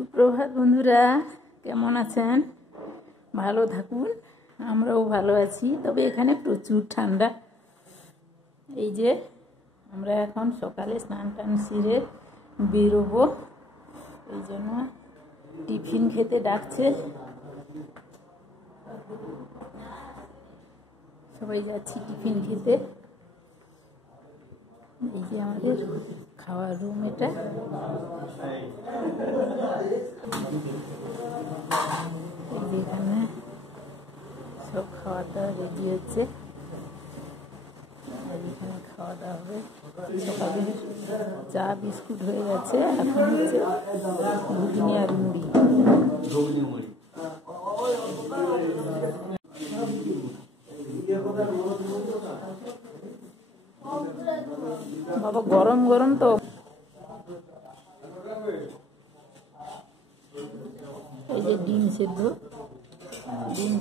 সুপ্রভাত বন্ধুরা, কেমন আছেন? ভালো থাকুন, আমরাও ভালো আছি। তবে এখানে প্রচুর ঠান্ডা। এই যে আমরা এখন সকালে স্নান টান সেরে বেরোবো, এই জন্য টিফিন খেতে ডাকছে। সবাই যাচ্ছি টিফিন খেতে। এই যে আমাদের খাওয়ার রুম, এটা এখানে সব খাওয়া দাওয়া রেডি হচ্ছে। এখানে খাওয়া দাওয়া হবে। সকালে চা বিস্কুট হয়ে গেছে, এখন হচ্ছে ঘুগনি আর মুড়ি। বাবা গরম গরম তো। এই যে ডিম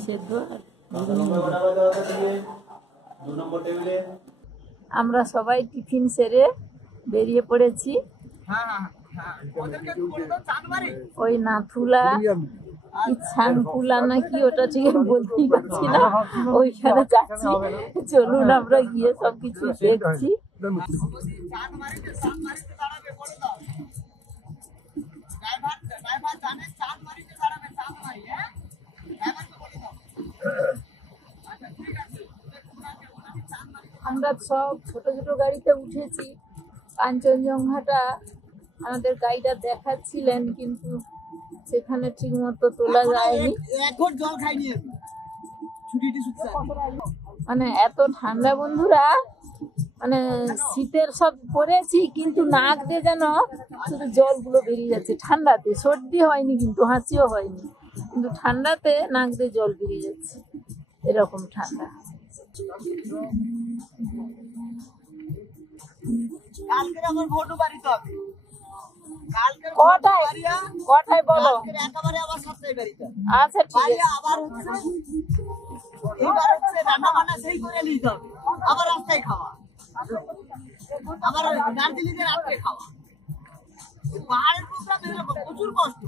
সেদ্ধ আর আমরা সবাই টিফিন সেরে বেরিয়ে পড়েছি। ওই নাথুলা কি ছানকুলা নাকি ওটা ঠিক বলতেই পারছি না, ওইখানে যাচ্ছি। চলুন আমরা গিয়ে সবকিছু দেখছি। আমরা সব ছোট ছোট গাড়িতে উঠেছি। কাঞ্চনজঙ্ঘাটা আমাদের গাড়িটা দেখাচ্ছিলেন, কিন্তু সেখানে ঠিক মতো তোলা যায়নি। মানে এত ঠান্ডা বন্ধুরা, মানে শীতের সব পরেছি, কিন্তু নাক দিয়ে যেন শুধু জলগুলো বেরিয়ে যাচ্ছে। ঠান্ডাতে সর্দি হয়নি, কিন্তু হাঁচিও হয়নি, কিন্তু ঠান্ডাতে নাক দিয়ে জল বেরিয়ে যাচ্ছে, এরকম ঠান্ডা। কালকে আমার ভোট বাড়িতে হবে। কটায় বলো? একেবারে আবার সপ্তাহে বাড়িতে। আচ্ছা ঠিক আছে। আবার হচ্ছে এবার হচ্ছে রান্না বান্না সেই করে নিতে হবে, আবার রাস্তায় খাওয়া, আবার দার্জিলিংয়ে রাত্রে খাওয়া। পাহাড়ের প্রোগ্রাম এরকম প্রচুর কষ্ট।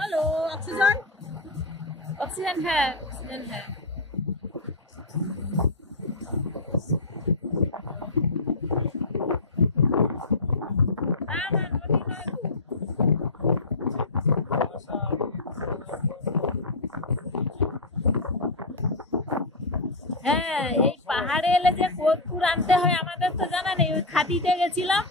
हेलो, ऑक्सीजन ऑक्सीजन है, ऑक्सीजन है। হ্যাঁ, এই পাহাড়ে এলে যে কোদপুর আনতে হয় আমাদের তো জানা নেই। ওই খাদিতে গেছিলাম,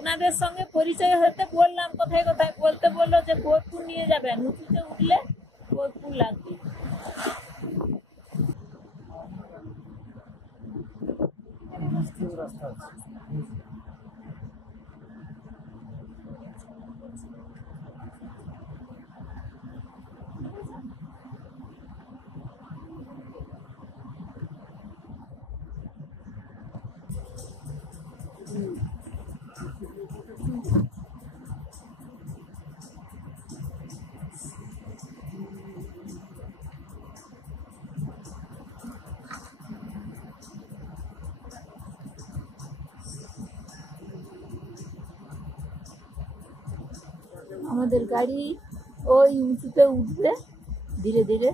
ওনাদের সঙ্গে পরিচয় হতে বললাম, কোথায় কোথায় বলতে বললো যে কোদপুর নিয়ে যাবেন, উঁচুতে উঠলে কোদপুর লাগবে। আমাদের গাড়ি ওই উঁচুতে উঠবে ধীরে ধীরে।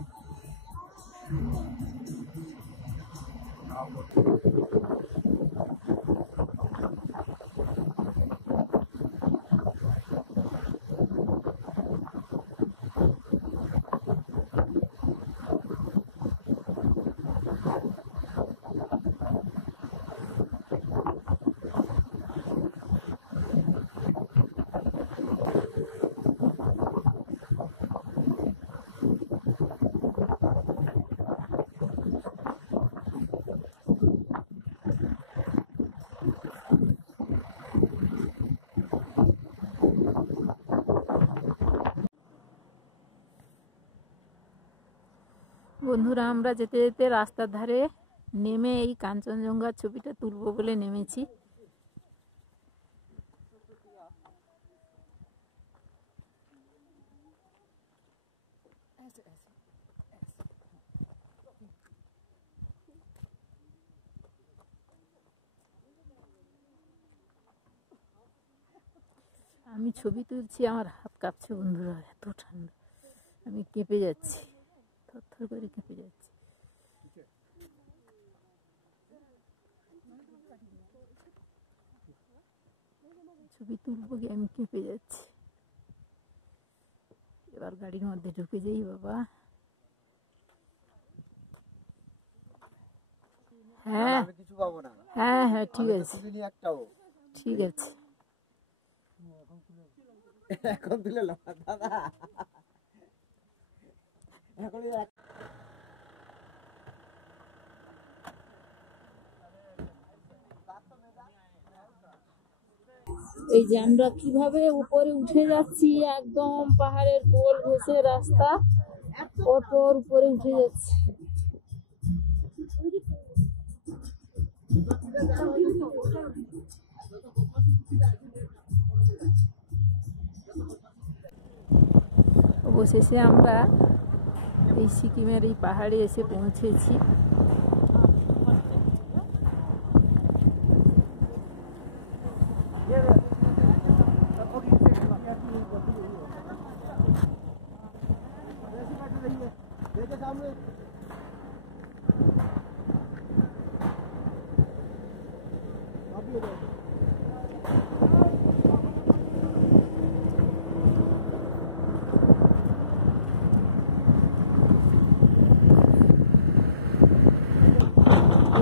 বন্ধুরা, আমরা যেতে যেতে রাস্তার ধারে নেমে এই কাঞ্চনজঙ্ঘার ছবিটা তুলবো বলে নেমেছি। আমি ছবি তুলছি, আমার হাত কাঁপছে বন্ধুরা, এত ঠান্ডা, আমি কেঁপে যাচ্ছি, থরথর করে কেঁপে যাচ্ছি। ছবি তুলবো গিয়ে আমি কেঁপে যাচ্ছি। এবার গাড়ির মধ্যে ঢুকে যাই বাবা। হ্যাঁ হ্যাঁ হ্যাঁ, ঠিক আছে ঠিক আছে। এখন তুলে দাদা এখন এই যে আমরা কিভাবে উপরে উঠে যাচ্ছি, একদম পাহাড়ের কোল ঘেঁষে রাস্তা, পরপর উপরে উঠে যাচ্ছি। অবশেষে আমরা এই সিকিমের এই পাহাড়ে এসে পৌঁছেছি।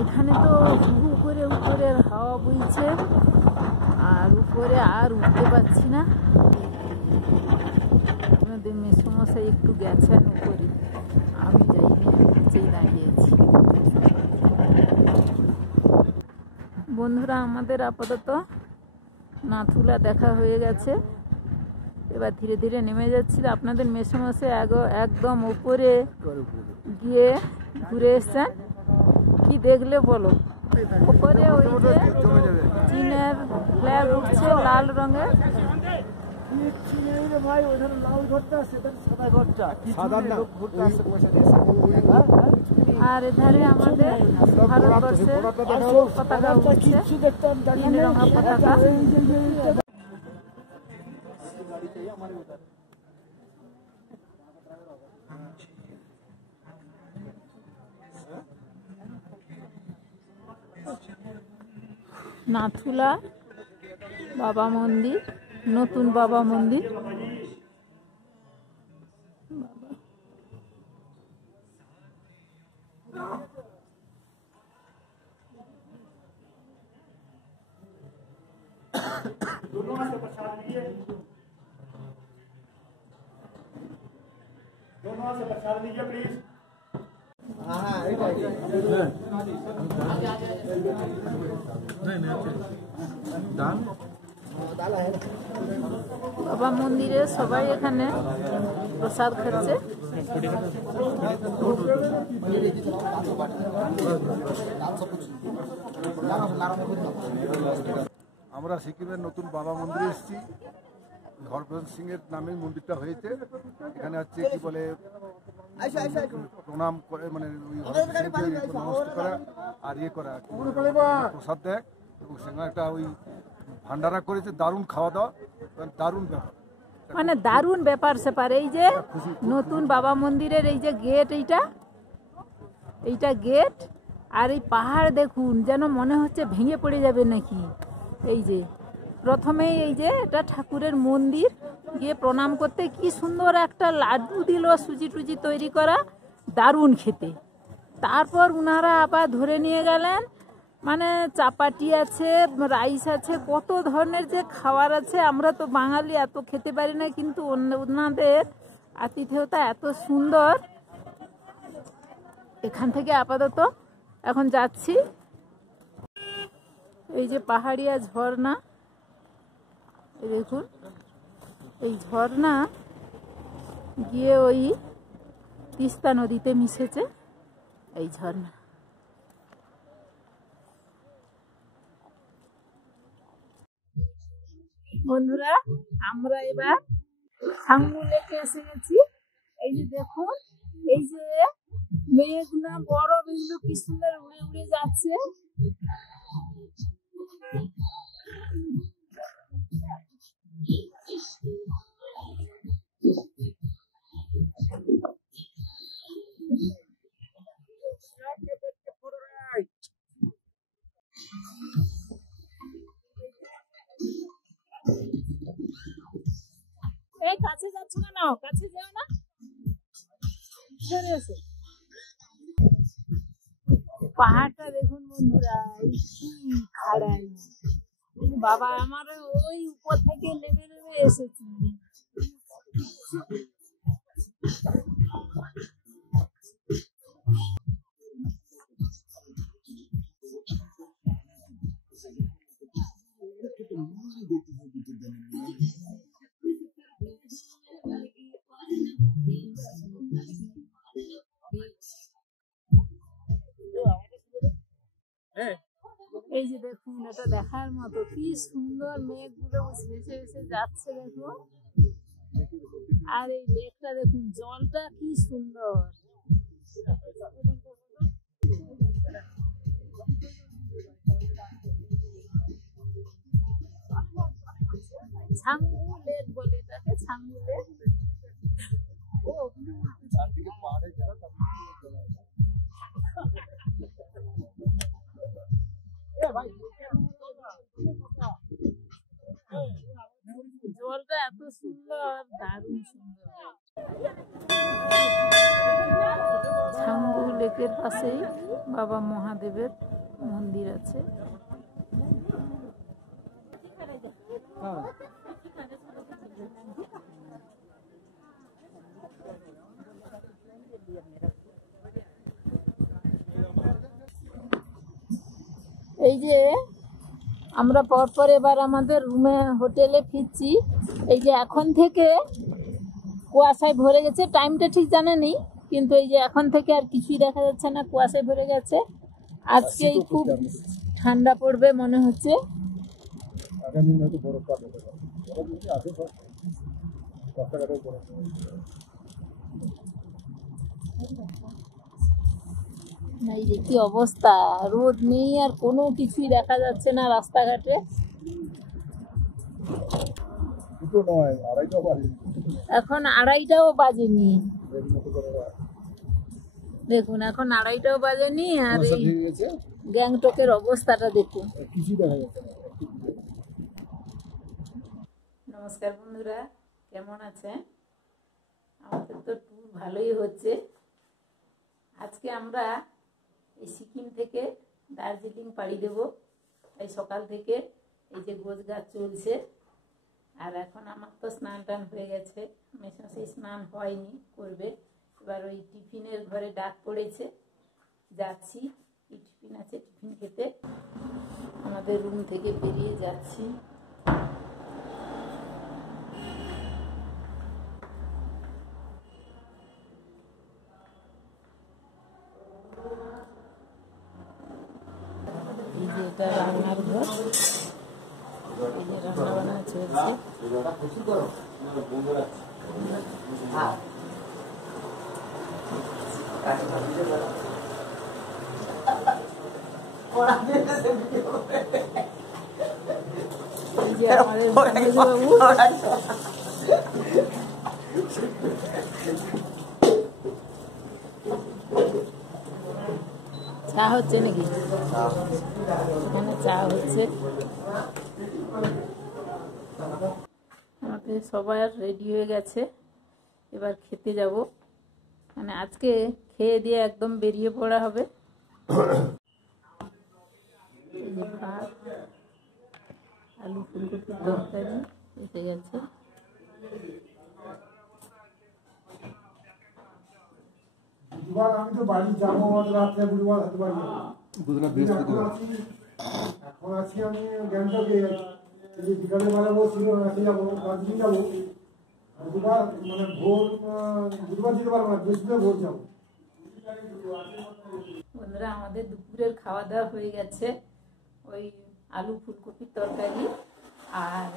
এখানে তো হু করে উপরের হাওয়া বইছে, আর উপরে আর উঠতে পারছি না। আপনাদের মেসমশাই একটু গেছেন উপরে, আমি যাইনি, আমি নিচেই দাঁড়িয়েছি। বন্ধুরা, আমাদের আপাতত নাথুলা দেখা হয়ে গেছে, এবার ধীরে ধীরে নেমে যাচ্ছি। আপনাদের মেসমশাই একদম উপরে গিয়ে ঘুরে এসছেন। কি দেখলে বলো? উপরে ওই যে চীনের ফ্ল্যাগ উঠছে লাল রঙের। আর এধারে আমাদের ভারতবর্ষের পতাকা উঠছে, তিন রঙা পতাকা। নাথুলা বাবা মন্দির, নতুন বাবা মন্দির। বাবা মন্দিরে সবাই এখানে প্রসাদ খাচ্ছে। আমরা সিকিমের নতুন বাবা মন্দিরে এসেছি। হরভজন সিং এর নামে মন্দিরটা হয়েছে। এখানে হচ্ছে কি বলে প্রণাম করে, মানে নমস্কার করা আর ইয়ে করা, প্রসাদ দেয় এবং সেখানে একটা ওই ভান্ডারা করেছে। দারুণ খাওয়া দাওয়া, দারুণ ব্যাপার, মানে দারুণ ব্যাপার স্যাপার। এই যে নতুন বাবা মন্দিরের এই যে গেট, এইটা গেট, আর এই পাহাড় দেখুন, যেন মনে হচ্ছে ভেঙে পড়ে যাবে নাকি। এই যে প্রথমেই এই যে এটা ঠাকুরের মন্দির, গিয়ে প্রণাম করতে কি সুন্দর একটা লাড্ডু দিল, সুজি টুজি তৈরি করা, দারুণ খেতে। তারপর উনারা আবার ধরে নিয়ে গেলেন, মানে চাপাটি আছে, রাইস আছে, কত ধরনের যে খাবার আছে। আমরা তো বাঙালি এত খেতে পারি না, কিন্তু ওনাদের আতিথেয়তা এত সুন্দর। এখান থেকে আপাতত এখন যাচ্ছি। এই যে পাহাড়িয়া ঝর্ণা, এই দেখুন, এই ঝর্ণা গিয়ে ওই তিস্তা নদীতে মিশেছে এই ঝর্ণা। বন্ধুরা, আমরা এবার ছাঙ্গু লেকে এসে গেছি। এই যে দেখুন, এই যে মেঘনা বড় বিন্দু কি সুন্দর উড়ে উড়ে যাচ্ছে। এই কাছে যাচ্ছ কেন? কাছে যাও না, সরে এসো। পাহাড়টা দেখুন বন্ধুরা, কি খাড়াই। বাবা, আমার ওই উপর থেকে নেমে নেমে এসেছি। এই যে দেখুন, এটা দেখার মতো, কি সুন্দর মেঘগুলো ভেসে ভেসে যাচ্ছে দেখুন। আর এই লেকটা দেখুন, জলটা কি সুন্দর। ছাঙ্গু লেক বলে এটাকে, ছাঙ্গু লেক। জলটা এত সুন্দর, দারুণ সুন্দর। ছাঙ্গু লেকের পাশেই বাবা মহাদেবের মন্দির আছে। এই যে আমরা পরপর এবার আমাদের রুমে হোটেলে ফিরছি। এই যে এখন থেকে কুয়াশায় ভরে গেছে, টাইমটা ঠিক জানা নেই, কিন্তু এই যে এখন থেকে আর কিছুই দেখা যাচ্ছে না, কুয়াশায় ভরে গেছে। আজকেই খুব ঠান্ডা পড়বে মনে হচ্ছে। এই যে কি অবস্থা, রোদ নেই আর কোনো কিছুই দেখা যাচ্ছে না রাস্তাঘাটে। এখন 2:30টাও বাজেনি, দেখুন এখন 2:30টাও বাজেনি। আর এই গ্যাংটকের অবস্থাটা দেখুন। নমস্কার বন্ধুরা, কেমন আছেন? আমাদের তো ট্যুর ভালোই হচ্ছে। আজকে আমরা এই সিকিম থেকে দার্জিলিং পাড়ি দেব। তাই সকাল থেকে এই যে গোছগাছ চলছে। আর এখন আমার তো স্নান টান হয়ে গেছে, মেশাসি স্নান হয়নি, করবে। এবার ওই টিফিনের ঘরে ডাক পড়েছে, যাচ্ছি। কি টিফিন আছে, টিফিন খেতে আমাদের রুম থেকে বেরিয়ে যাচ্ছি। এই যে এটা রান্নার ঘর, এই যে রান্না বান্না চলছে। এই যে আমাদের বাবু, চা হচ্ছে নাকি? এখানে চা হচ্ছে। আমাদের সবাই রেডি হয়ে গেছে, এবার খেতে যাব। মানে আজকে খেয়ে দিয়ে একদম বেরিয়ে পড়া হবে। ভাত, আলু ফুলকপির তরকারি এসে গেছে। আমি তো বাড়ি যাবো রাত্রে, বুধবার হতে পারি এখন আছি আমি গ্যাংটকে। বিকালে বেলা বসছিল, রাতে যাবো, দার্জিলিং যাবো। বুধবার মানে ভোর, বুধবার যেতে পারবো না, বৃহস্পতিবার ভোর যাবো। বন্ধুরা, আমাদের দুপুরের খাওয়া দাওয়া হয়ে গেছে। ওই আলু ফুলকপির তরকারি আর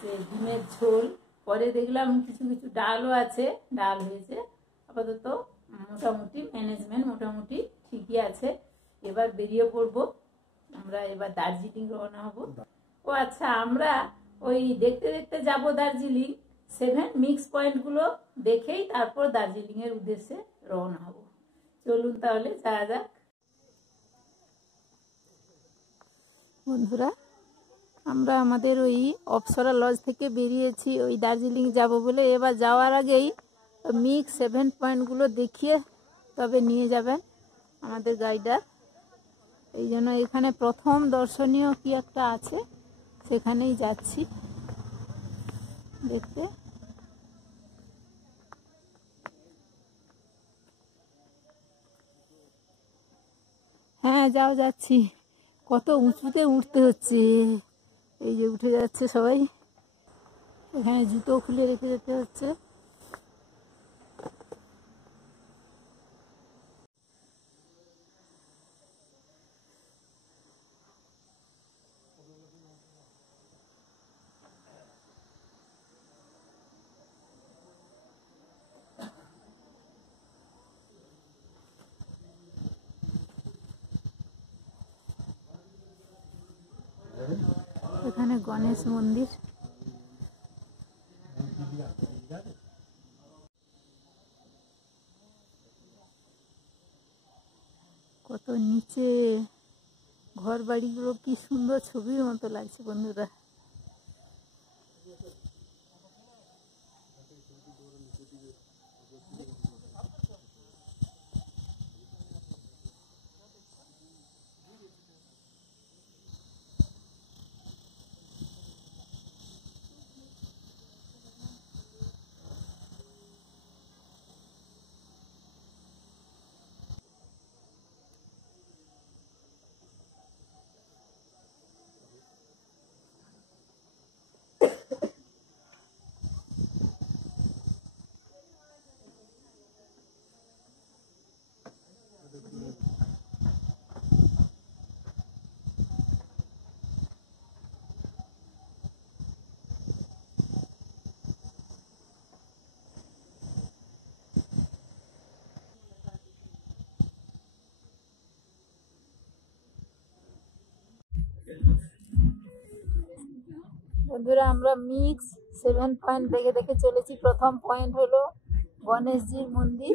যে ডিমের ঝোল। পরে দেখলাম কিছু কিছু ডালও আছে, ডাল হয়েছে। আপাতত মোটামুটি ম্যানেজমেন্ট মোটামুটি ঠিকই আছে। এবার বেরিয়ে পড়বো আমরা, এবার দার্জিলিং রওনা হব। ও আচ্ছা, আমরা ওই দেখতে দেখতে যাব দার্জিলিং, 7 মিক্স পয়েন্টগুলো দেখেই তারপর দার্জিলিংয়ের উদ্দেশ্যে রওনা হব। চলুন তাহলে যাওয়া যাক। বন্ধুরা, আমরা আমাদের ওই অপসরা লজ থেকে বেরিয়েছি ওই দার্জিলিং যাব বলে। এবার যাওয়ার আগেই মিক্স 7 পয়েন্টগুলো দেখিয়ে তবে নিয়ে যাবেন আমাদের গাইডার। এই জন্য এখানে প্রথম দর্শনীয় কি একটা আছে, সেখানেই যাচ্ছি দেখতে। হ্যাঁ যাচ্ছি। কত উঁচুতে উঠতে হচ্ছে, এই যে উঠে যাচ্ছে সবাই। এখানে জুতো খুলে রেখে যেতে হচ্ছে। এখানে গণেশ মন্দির। কত নিচে ঘর বাড়িগুলো, কি সুন্দর ছবির মতো লাগছে বন্ধুরা। বন্ধুরা, আমরা মিক্স 7 পয়েন্ট দেখে দেখে চলেছি। প্রথম পয়েন্ট হলো গণেশজির মন্দির।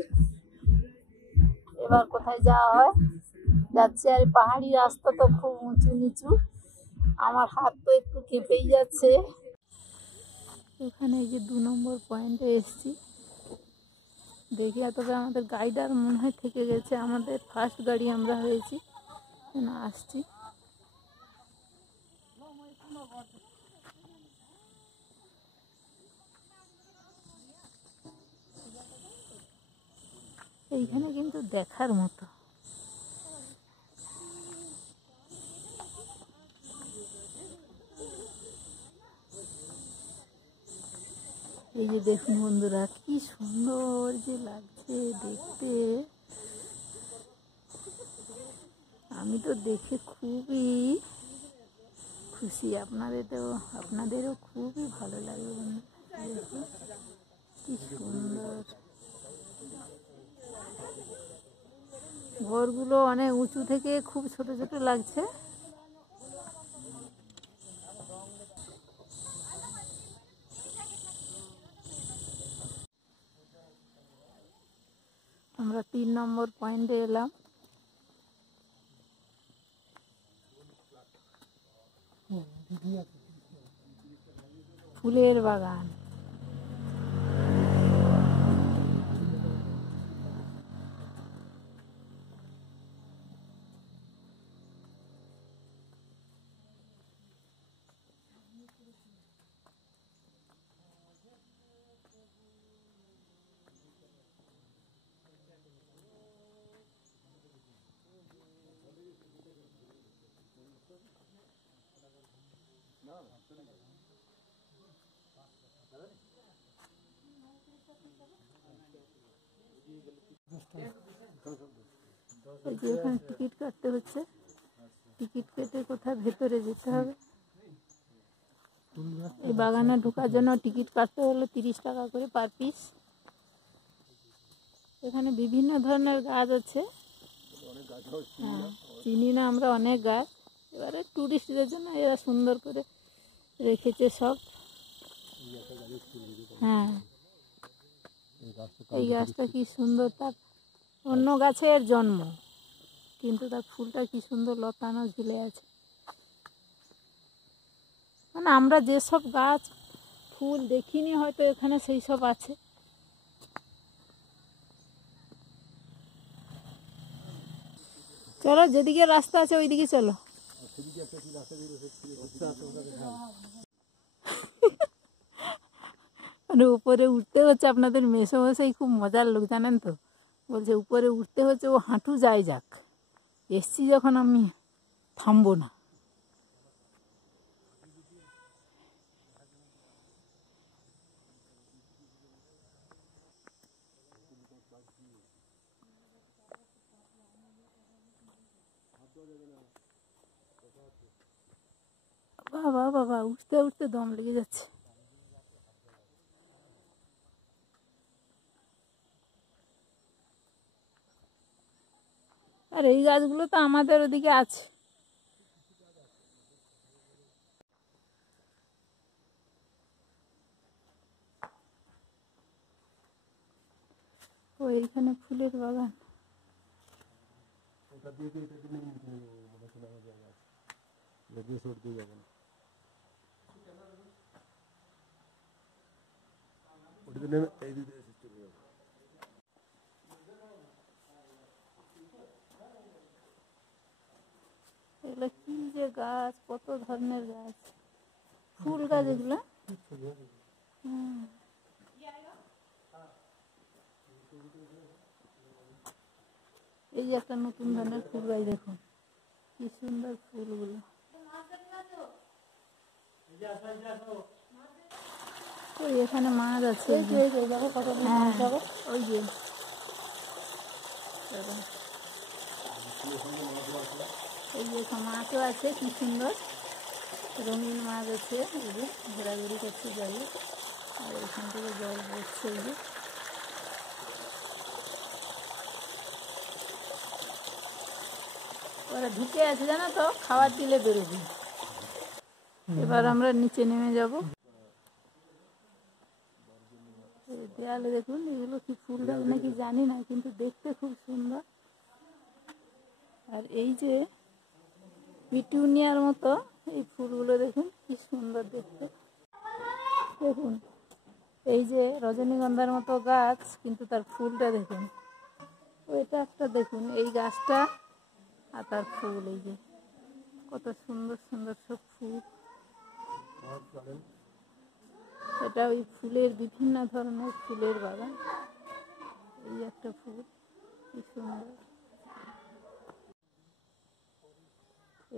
এবার কোথায় যাওয়া হয় যাচ্ছে। আর পাহাড়ি রাস্তা তো খুব উঁচু নিচু, আমার হাত তো একটু কেঁপেই যাচ্ছে। এখানে যে 2 নম্বর পয়েন্টে এসছি, দেখি তবে আমাদের গাইডার মনে হয় থেকে গেছে। আমাদের ফার্স্ট গাড়ি আমরা হয়েছি, আসছি। এইখানে কিন্তু দেখার মতো। এই যে দেখুন বন্ধুরা, কি সুন্দর যে লাগছে দেখতে। আমি তো দেখে খুবই খুশি, আপনাদেরও খুবই ভালো লাগবে বন্ধুরা। দেখুন কি সুন্দর। ঘরগুলো অনেক উঁচু থেকে খুব ছোট ছোট লাগছে। আমরা 3 নম্বর পয়েন্টে এলাম। ফুলের বাগান। এই যে এখানে টিকিট কাটতে হচ্ছে, টিকিট কেটে কোথায় ভেতরে যেতে হবে। এই বাগানে ঢোকার জন্য টিকিট কাটতে হলো 30 টাকা করে পার পিস। এখানে বিভিন্ন ধরনের গাছ আছে, হ্যাঁ চিনি না আমরা অনেক গাছ। এবারে টুরিস্টদের জন্য এরা সুন্দর করে রেখেছে সব। হ্যাঁ এই গাছটা কি সুন্দর, তার অন্য গাছের জন্ম কিন্তু তার ফুলটা কি সুন্দর লতানো ঝুলে আছে। মানে আমরা যেসব গাছ ফুল দেখিনি হয়তো এখানে সেই সব আছে। চলো যেদিকে রাস্তা আছে ওইদিকে চলো। মানে উপরে উঠতে হচ্ছে, আপনাদের মেসোমশাই খুব মজার লোক জানেন তো, বলছে উপরে উঠতে হচ্ছে, ও হাঁটু যায় যাক, এসছি যখন আমি থামবো না। বাবা বাবা উঠতে উঠতে দম লেগে যাচ্ছে। আর এই গাছগুলো তো আমাদের ওদিকে আছে। ও এইখানে ফুলের বাগান। এগুলো কি যে গাছ, কত ধরনের গাছ, ফুল গাছ এগুলো। এই যে একটা নতুন ধরনের ফুল গাছ, দেখুন কি সুন্দর ফুলগুলো। ওই এখানে মাছ আছে, ওই যে এই যে মাছও আছে, কি সুন্দর রঙিন মাছ আছে। এই যে ঘোরাঘুরি করছে জলে, আর এখান থেকে জল পড়ছে। এই যে ওরা ঢুকে আছে জানো তো, খাবার দিলে বেরোবে। এবার আমরা নিচে নেমে যাব। দেয়ালে দেখুন এগুলো কি ফুল গাছ নাকি জানি না, কিন্তু দেখতে খুব সুন্দর। আর এই যে পিটুনিয়ার মতো এই ফুলগুলো দেখুন কি সুন্দর দেখতে। দেখুন এই যে রজনীগন্ধার মতো গাছ, কিন্তু তার ফুলটা দেখুন। ওইটা একটা দেখুন, এই গাছটা আর তার ফুল, এই যে কত সুন্দর সুন্দর সব ফুল। এটা ওই ফুলের বিভিন্ন ধরনের ফুলের বাগান। এই একটা ফুল কি সুন্দর।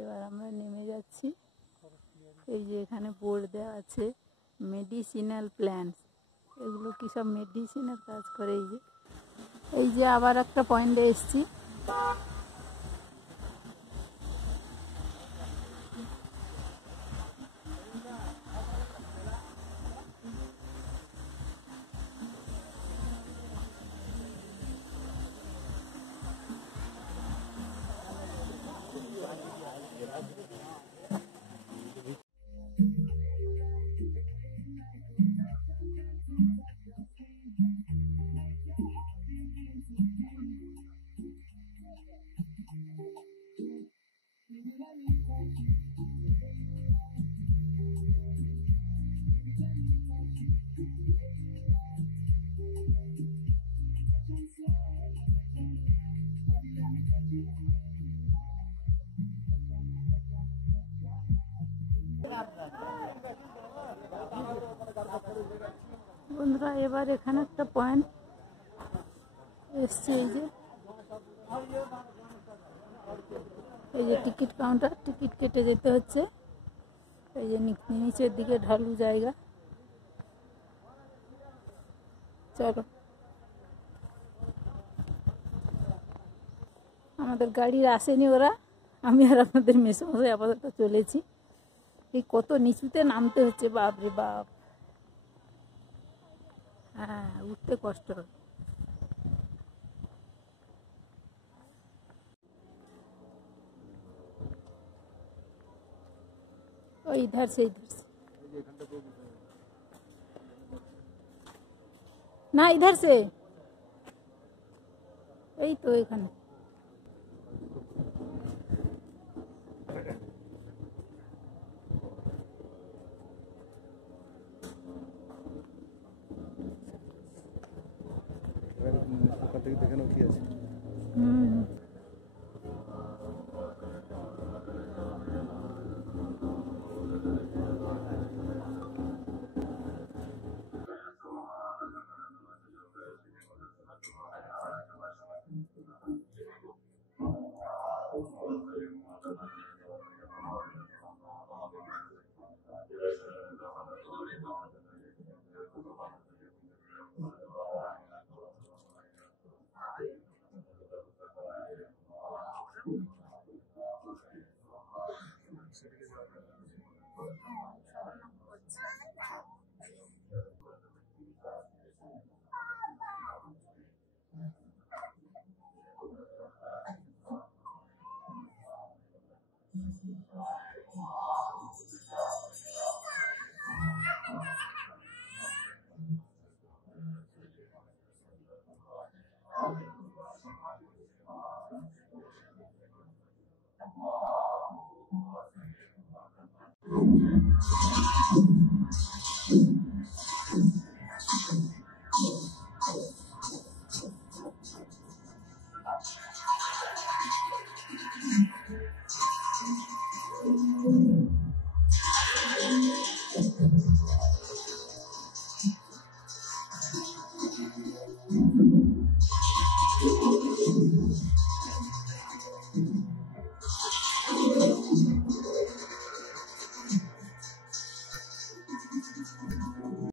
এবার আমরা নেমে যাচ্ছি। এই যে এখানে বোর্ড দেওয়া আছে মেডিসিনাল প্ল্যান্টস, এগুলো কি সব মেডিসিনের কাজ করে। এই যে আবার একটা পয়েন্টে এসছি। বন্ধুরা এবার এখানে একটা পয়েন্ট এসছে। এই যে টিকিট কাউন্টার, টিকিট কেটে যেতে হচ্ছে। এই যে নিচের দিকে ঢালু জায়গা। চলো আমাদের গাড়ি আসেনি ওরা, আমি আর আপনাদের মেসোমশাই আপাতত চলেছি। এই কত নিচুতে নামতে হচ্ছে, বাপ রে বাপ। হ্যাঁ, উঠতে কষ্ট হয়। ওই इधर से না, इधर से এই তো এখানে। ওখান থেকে দেখে নাও কি আছে।